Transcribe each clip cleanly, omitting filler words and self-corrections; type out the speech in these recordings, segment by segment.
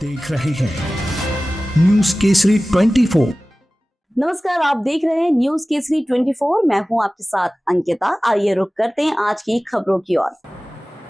देख रहे हैं न्यूज केसरी 24। नमस्कार, आप देख रहे हैं न्यूज केसरी 24। मैं हूं आपके साथ अंकिता। आइए रुक करते हैं आज की खबरों की ओर।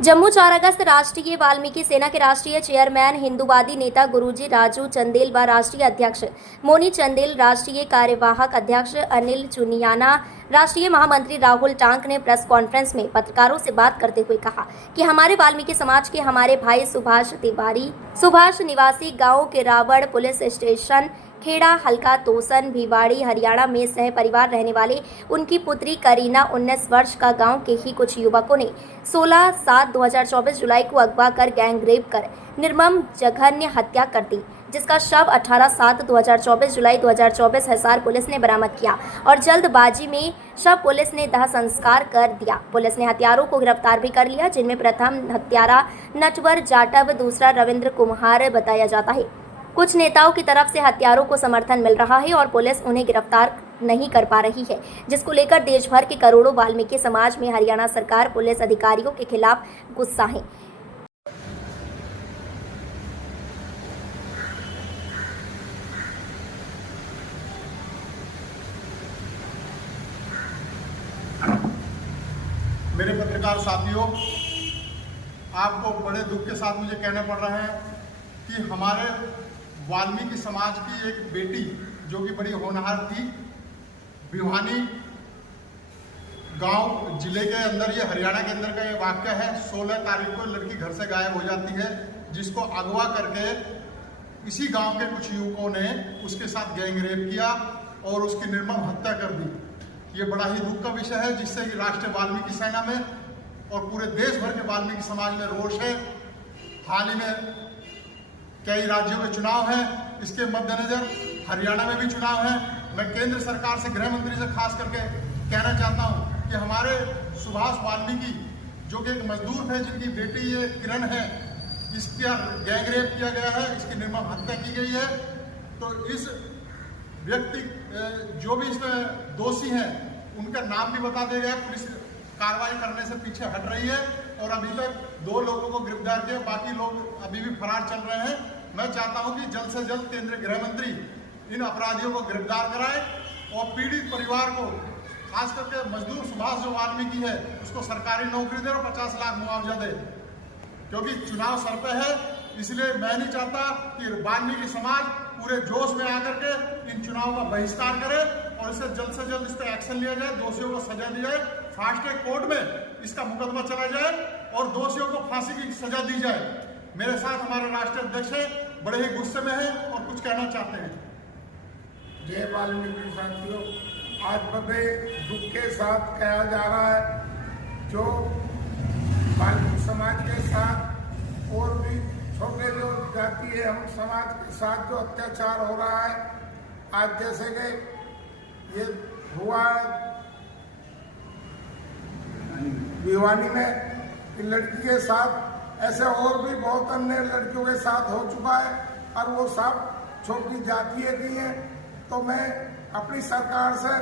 जम्मू 4 अगस्त राष्ट्रीय वाल्मीकि सेना के राष्ट्रीय चेयरमैन हिंदूवादी नेता गुरुजी राजू चंदेल व राष्ट्रीय अध्यक्ष मोनी चंदेल, राष्ट्रीय कार्यवाहक अध्यक्ष अनिल चुनियाना, राष्ट्रीय महामंत्री राहुल टांक ने प्रेस कॉन्फ्रेंस में पत्रकारों से बात करते हुए कहा कि हमारे वाल्मीकि समाज के हमारे भाई सुभाष तिवारी, सुभाष निवासी गांव के रावड़ पुलिस स्टेशन खेड़ा हल्का तोसन भिवाड़ी हरियाणा में सह परिवार रहने वाले उनकी पुत्री करीना 19 वर्ष का गांव के ही कुछ युवकों ने 16/7/2024 जुलाई को अगवा कर गैंग रेप कर निर्मम जघन्य हत्या कर दी, जिसका शव 18/7/2024 जुलाई 2024 हिसार पुलिस ने बरामद किया और जल्दबाजी में शव पुलिस ने दाह संस्कार कर दिया। पुलिस ने हत्यारों को गिरफ्तार भी कर लिया, जिनमें प्रथम हत्यारा नटवर जाटव, दूसरा रविंद्र कुमार बताया जाता है। कुछ नेताओं की तरफ से हत्यारों को समर्थन मिल रहा है और पुलिस उन्हें गिरफ्तार नहीं कर पा रही है, जिसको लेकर देश भर के करोड़ों वाल्मीकि समाज में हरियाणा सरकार पुलिस अधिकारियों के खिलाफ गुस्सा है। मेरे पत्रकार साथियों, आपको बड़े दुख के साथ मुझे कहना पड़ रहा है कि हमारे वाल्मीकि समाज की एक बेटी जो कि बड़ी होनहार थी, भिवानी गांव जिले के अंदर, ये हरियाणा के अंदर का ये वाक्य है। 16 तारीख को लड़की घर से गायब हो जाती है, जिसको अगवा करके इसी गांव के कुछ युवकों ने उसके साथ गैंग रेप किया और उसकी निर्मम हत्या कर दी। ये बड़ा ही दुख का विषय है, जिससे कि राष्ट्रीय वाल्मीकि सेना में और पूरे देश भर के वाल्मीकि समाज में रोष है। हाल ही में कई राज्यों में चुनाव है, इसके मद्देनजर हरियाणा में भी चुनाव है। मैं केंद्र सरकार से, गृह मंत्री से खास करके कहना चाहता हूं कि हमारे सुभाष वाल्मीकि जो कि एक मजदूर थे, जिनकी बेटी ये किरण है, इसका गैंग रेप किया गया है, इसकी निर्मम हत्या की गई है। तो इस व्यक्ति जो भी इसमें दोषी हैं उनका नाम भी बता दिया गया। पुलिस कार्रवाई करने से पीछे हट रही है और अभी तक 2 लोगों को गिरफ्तार किया, बाकी लोग अभी भी फरार चल रहे हैं। मैं चाहता हूं कि जल्द से जल्द केंद्रीय गृह मंत्री इन अपराधियों को गिरफ्तार कराए और पीड़ित परिवार को, खास करके मजदूर सुभाष जो वाल्मीकि है, उसको सरकारी नौकरी दे और 50 लाख मुआवजा दे, क्योंकि चुनाव सर पे है। इसलिए मैं नहीं चाहता कि वाल्मीकि समाज पूरे जोश में आकर के इन चुनाव का बहिष्कार करे और इसे जल्द से जल्द इस पर एक्शन लिया जाए, दोषियों को सजा दी जाए, फास्ट ट्रैक कोर्ट में इसका मुकदमा चला जाए और दोषियों को फांसी की सजा दी जाए। मेरे साथ हमारे राष्ट्रीय अध्यक्ष है, बड़े ही गुस्से में हैं और कुछ कहना चाहते हैं। जय वाल्मीकि साथियों, आज बड़े दुख के साथ कहा जा रहा है जो वाल्मीकि समाज के साथ और भी छोटे जो जाति है हम समाज के साथ जो अत्याचार हो रहा है। आज जैसे कि ये हुआ भिवानी में लड़की के साथ, ऐसे और भी बहुत अन्य लड़कियों के साथ हो चुका है और वो सब छोटी जातियों की हैं। तो मैं अपनी सरकार से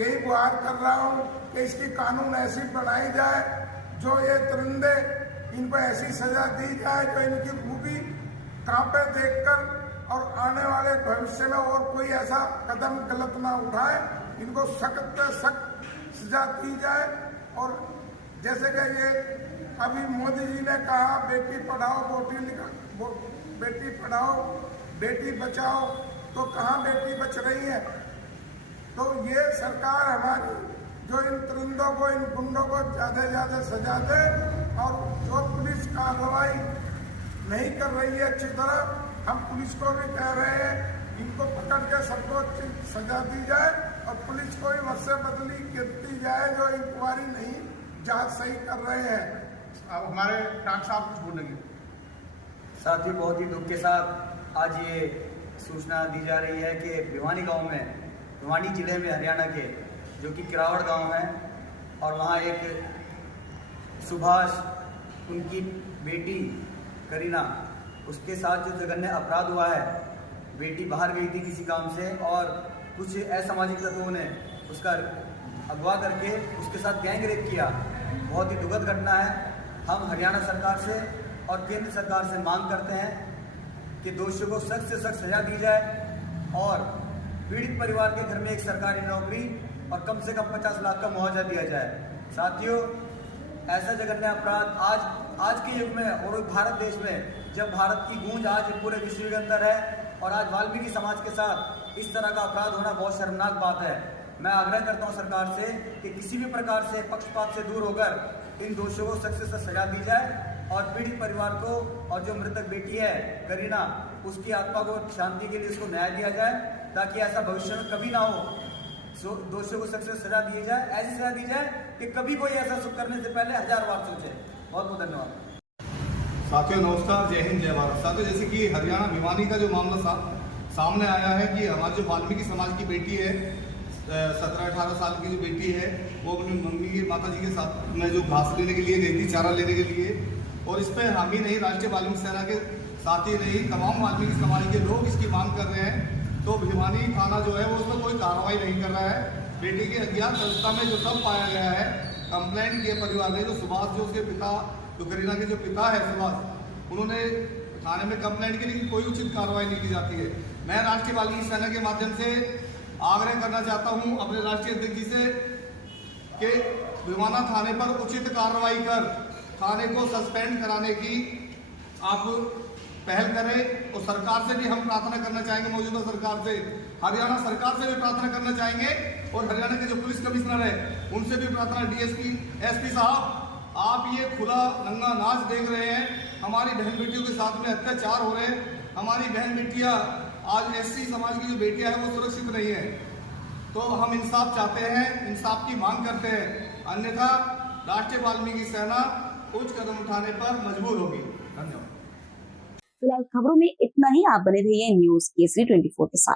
यही गुहार कर रहा हूँ कि इसकी कानून ऐसी बनाई जाए जो ये दरिंदे, इनको ऐसी सजा दी जाए जो इनकी खूबी कांपे देखकर और आने वाले भविष्य में और कोई ऐसा कदम गलत ना उठाए, इनको सख्त से सख्त सजा दी जाए। और जैसे कि ये अभी मोदी जी ने कहा बेटी पढ़ाओ बेटी पढ़ाओ बेटी बचाओ, तो कहाँ बेटी बच रही है? तो ये सरकार हमारी जो इन दरिंदों को, इन गुंडों को ज़्यादा से ज़्यादा सजा दे और जो पुलिस कार्रवाई नहीं कर रही है अच्छी तरह, हम पुलिस को भी कह रहे हैं इनको पकड़ के सबको अच्छी सजा दी जाए और पुलिस को भी मत से बदली दी जाए जो इंक्वायरी नहीं जांच सही कर रहे हैं। अब हमारे टांक साहब कुछ बोलेंगे। साथ ही बहुत ही दुख के साथ आज ये सूचना दी जा रही है कि भिवानी गांव में, भिवानी जिले में हरियाणा के, जो कि किरावड़ गांव है, और वहां एक सुभाष, उनकी बेटी करीना, उसके साथ जो जघन्य अपराध हुआ है। बेटी बाहर गई थी किसी काम से और कुछ असामाजिक तत्वों ने उसका अगवा करके उसके साथ गैंग रेप किया। बहुत ही दुखद घटना है। हम हरियाणा सरकार से और केंद्र सरकार से मांग करते हैं कि दोषियों को सख्त से सख्त सजा दी जाए और पीड़ित परिवार के घर में एक सरकारी नौकरी और कम से कम 50 लाख का मुआवजा दिया जाए। साथियों, ऐसा जघन्य अपराध आज के युग में और भारत देश में, जब भारत की गूंज आज पूरे विश्व के अंदर है और आज वाल्मीकि समाज के साथ इस तरह का अपराध होना बहुत शर्मनाक बात है। मैं आग्रह करता हूं सरकार से कि किसी भी प्रकार से पक्षपात से दूर होकर इन दोषियों को सख्त से सख्त सजा दी जाए और पीड़ित परिवार को और जो मृतक बेटी है करीना, उसकी आत्मा को शांति के लिए इसको न्याय दिया जाए ताकि ऐसा भविष्य में कभी ना हो। दोषियों को सख्त से सजा दी जाए, ऐसी सजा दी जाए कि कभी कोई ऐसा सुख करने से पहले 1000 बार सोचे। बहुत बहुत धन्यवाद। साथियों नमस्कार, जय हिंद, जय भारत। साथियों, जैसे कि हरियाणा भिवानी का जो मामला सामने आया है कि हमारे जो वाल्मीकि समाज की बेटी है, 17-18 साल की जो बेटी है, वो अपनी मम्मी की माता जी के साथ में जो घास लेने के लिए गई थी, चारा लेने के लिए, और इस पर हम ही नहीं, राष्ट्रीय वाल्मीकि सेना के साथ ही नहीं, तमाम वाल्मीकि समाज के लोग इसकी मांग कर रहे हैं। तो भिवानी थाना जो है वो उसमें कोई कार्रवाई नहीं कर रहा है। बेटी की अज्ञात अवस्था में जो सब पाया गया है, कंप्लेंट किए परिवार ने, जो सुभाष, जो उसके पिता, जो करीना के जो पिता है सुभाष, उन्होंने थाने में कंप्लेंट की, लेकिन कोई उचित कार्रवाई नहीं की जाती है। मैं राष्ट्रीय वाल्मीकि सेना के माध्यम से आग्रह करना चाहता हूं अपने राष्ट्रीय अध्यक्ष जी से कि भिवाना थाने पर उचित कार्रवाई कर थाने को सस्पेंड कराने की आप पहल करें। और सरकार से भी हम प्रार्थना करना चाहेंगे, मौजूदा सरकार से, हरियाणा सरकार से भी प्रार्थना करना चाहेंगे और हरियाणा के जो पुलिस कमिश्नर है उनसे भी प्रार्थना, डीएसपी, एसपी साहब, आप ये खुला नंगा नाच देख रहे हैं, हमारी बहन बेटियों के साथ में अत्याचार हो रहे हैं। हमारी बहन बेटियां आज एससी समाज की जो बेटियां हैं वो सुरक्षित नहीं है। तो हम इंसाफ चाहते हैं, इंसाफ की मांग करते हैं, अन्यथा राष्ट्रीय वाल्मीकि सेना उच्च कदम उठाने पर मजबूर होगी। धन्यवाद। फिलहाल खबरों में इतना ही। आप बने रहिए न्यूज़ केसरी 24 के साथ।